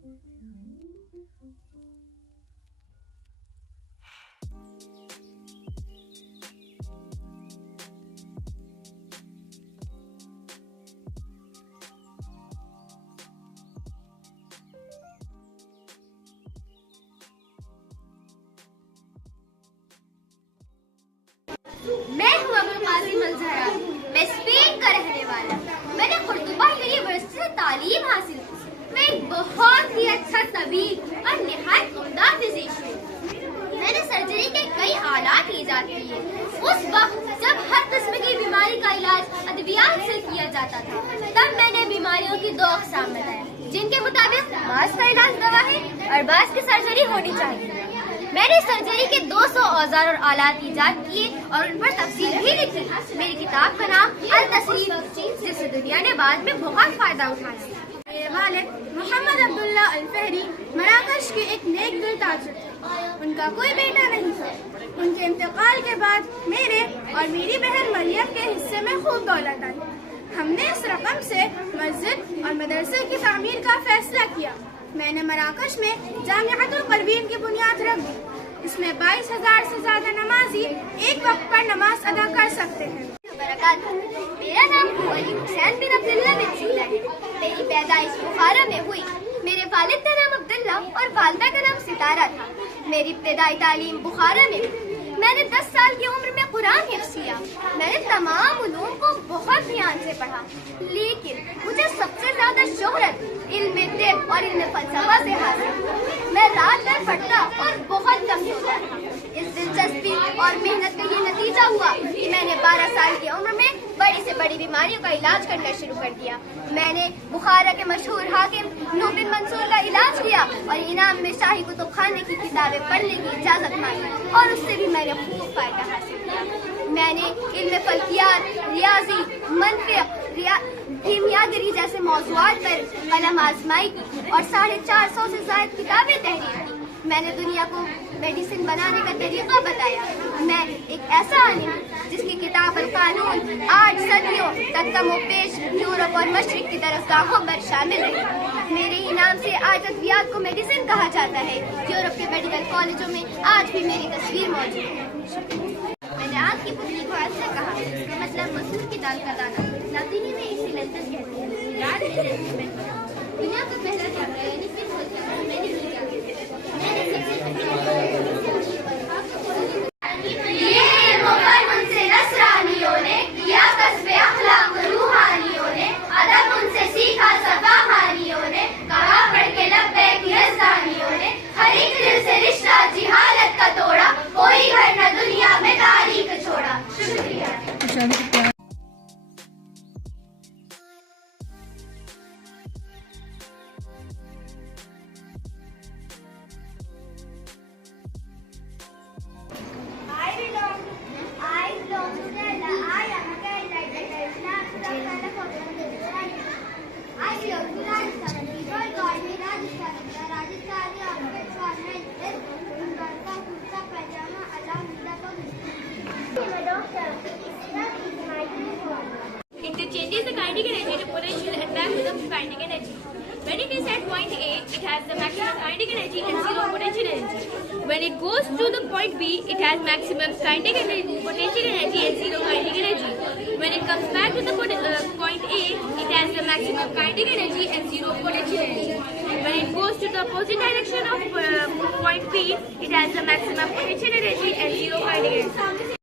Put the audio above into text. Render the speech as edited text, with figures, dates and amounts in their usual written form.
मैं हूँ अबुल कासिम अल ज़हरा। मैं स्पेन का रहने वाला। मैंने कुर्तुबा यूनिवर्सिटी से तालीम हासिल की। मैं एक बहुत ही अच्छा तबीब और निहायत उम्दा फिजिशियन हूँ। मैंने सर्जरी के कई आलात ईजाद किए। उस वक्त जब हर किस्म की बीमारी का इलाज अद्वियात से किया जाता था, तब मैंने बीमारियों की दो अक़साम बनाया, जिनके मुताबिक बाज़ का इलाज दवा है और बाज़ की सर्जरी होनी चाहिए। मैंने सर्जरी के 200 औजार और आलात ईजाद किए और उन पर तफसील भी लिखी। मेरी किताब का नाम अल तस्रीफ, जिससे दुनिया ने बाद में बहुत फायदा उठाया। मेरे वालिद मोहम्मद अब्दुल्ला अल फहरी मराकश के एक नेक दिल ताजिर थे। उनका कोई बेटा नहीं था। उनके इंतकाल के बाद मेरे और मेरी बहन मरियम के हिस्से में खूब दौलत आई। हमने इस रकम से मस्जिद और मदरसे की तामीर का फैसला किया। मैंने मराकश में जामिअतुल क़रबीन की बुनियाद रख दी। इसमें 22,000 से ज्यादा नमाजी एक वक्त पर नमाज अदा कर सकते हैं। मेरा नाम वली हुसैन बिन अब्दुल्ला बिन सीला है। मेरी पैदाइश बुखारा में हुई। मेरे वालिद का नाम अब्दुल्ला और वालिदा का नाम सितारा था। मेरी इब्तिदाई तालीम बुखारा में हुई। मैंने 10 साल की उम्र में कुरान हिफ्ज़ किया। मैंने तमाम उलूम को बहुत ध्यान से पढ़ा, लेकिन मुझे सबसे ज्यादा शोहरत इल्म तिब और इल्म फलसफा से हासिल। मैं रात भर पढ़ता और बहुत कम सोता था। इस दिलचस्पी और मेहनत का ये नतीजा हुआ कि मैंने 12 साल की उम्र में बड़ी से बड़ी बीमारियों का इलाज करना शुरू कर दिया। मैंने बुखारा के मशहूर हाकिम नूह बिन मंसूर का इलाज किया और इनाम में शाही कुतुब खाने की किताबें पढ़ने की इजाजत मांगी और उससे भी मैंने खूब फायदा हासिल किया। मैंने इल्म फल्कियात, रियाजी, मंतिक, कीमियागरी जैसे मौज़ूआत पर कलम आजमाई की और 450 से ज्यादा किताबें तहरीर की। मैंने दुनिया को मेडिसिन बनाने का तरीका बताया। मैं एक ऐसा आलिम जिसकी किताब अल कानून 8 सदियों तक कमो पेश यूरोप और मशरिक की दरसगाहों पर शामिल रही। मेरे ही नाम से आज अद्वियात को मेडिसिन कहा जाता है। यूरोप के मेडिकल कॉलेजों में आज भी मेरी तस्वीर मौजूद है। मैंने आग की पुतली को ऐसे कहा, इसका मतलब मसूर की दाल का दाना। लातीनी में इसे लेंटल कहते हैं। लाल दुनिया का पहला कैमरा यानी फिल्म मैंने किया। मैंने सबसे ये मुगल उनसे नसरानियों ने किया कस्बे अखलाक रूहानियों ने, अदब उनसे सीखा सफाहानियों ने, कहा पढ़ के लब्बैक यज़दानियों ने, हर एक दिल से रिश्ता जिहालत का तोड़ा, कोई घर न दुनिया में तारीख छोड़ा। शुक्रिया। Interchanges the kinetic energy to potential at time with the kinetic energy. When it is at point A, it has the maximum kinetic energy and zero potential energy. When it goes to the point B, it has maximum kinetic energy, potential energy and zero kinetic energy. When it comes back to the point A, it has the maximum kinetic energy and zero potential energy. When it goes to the opposite direction of point B, it has the maximum potential energy and zero kinetic energy.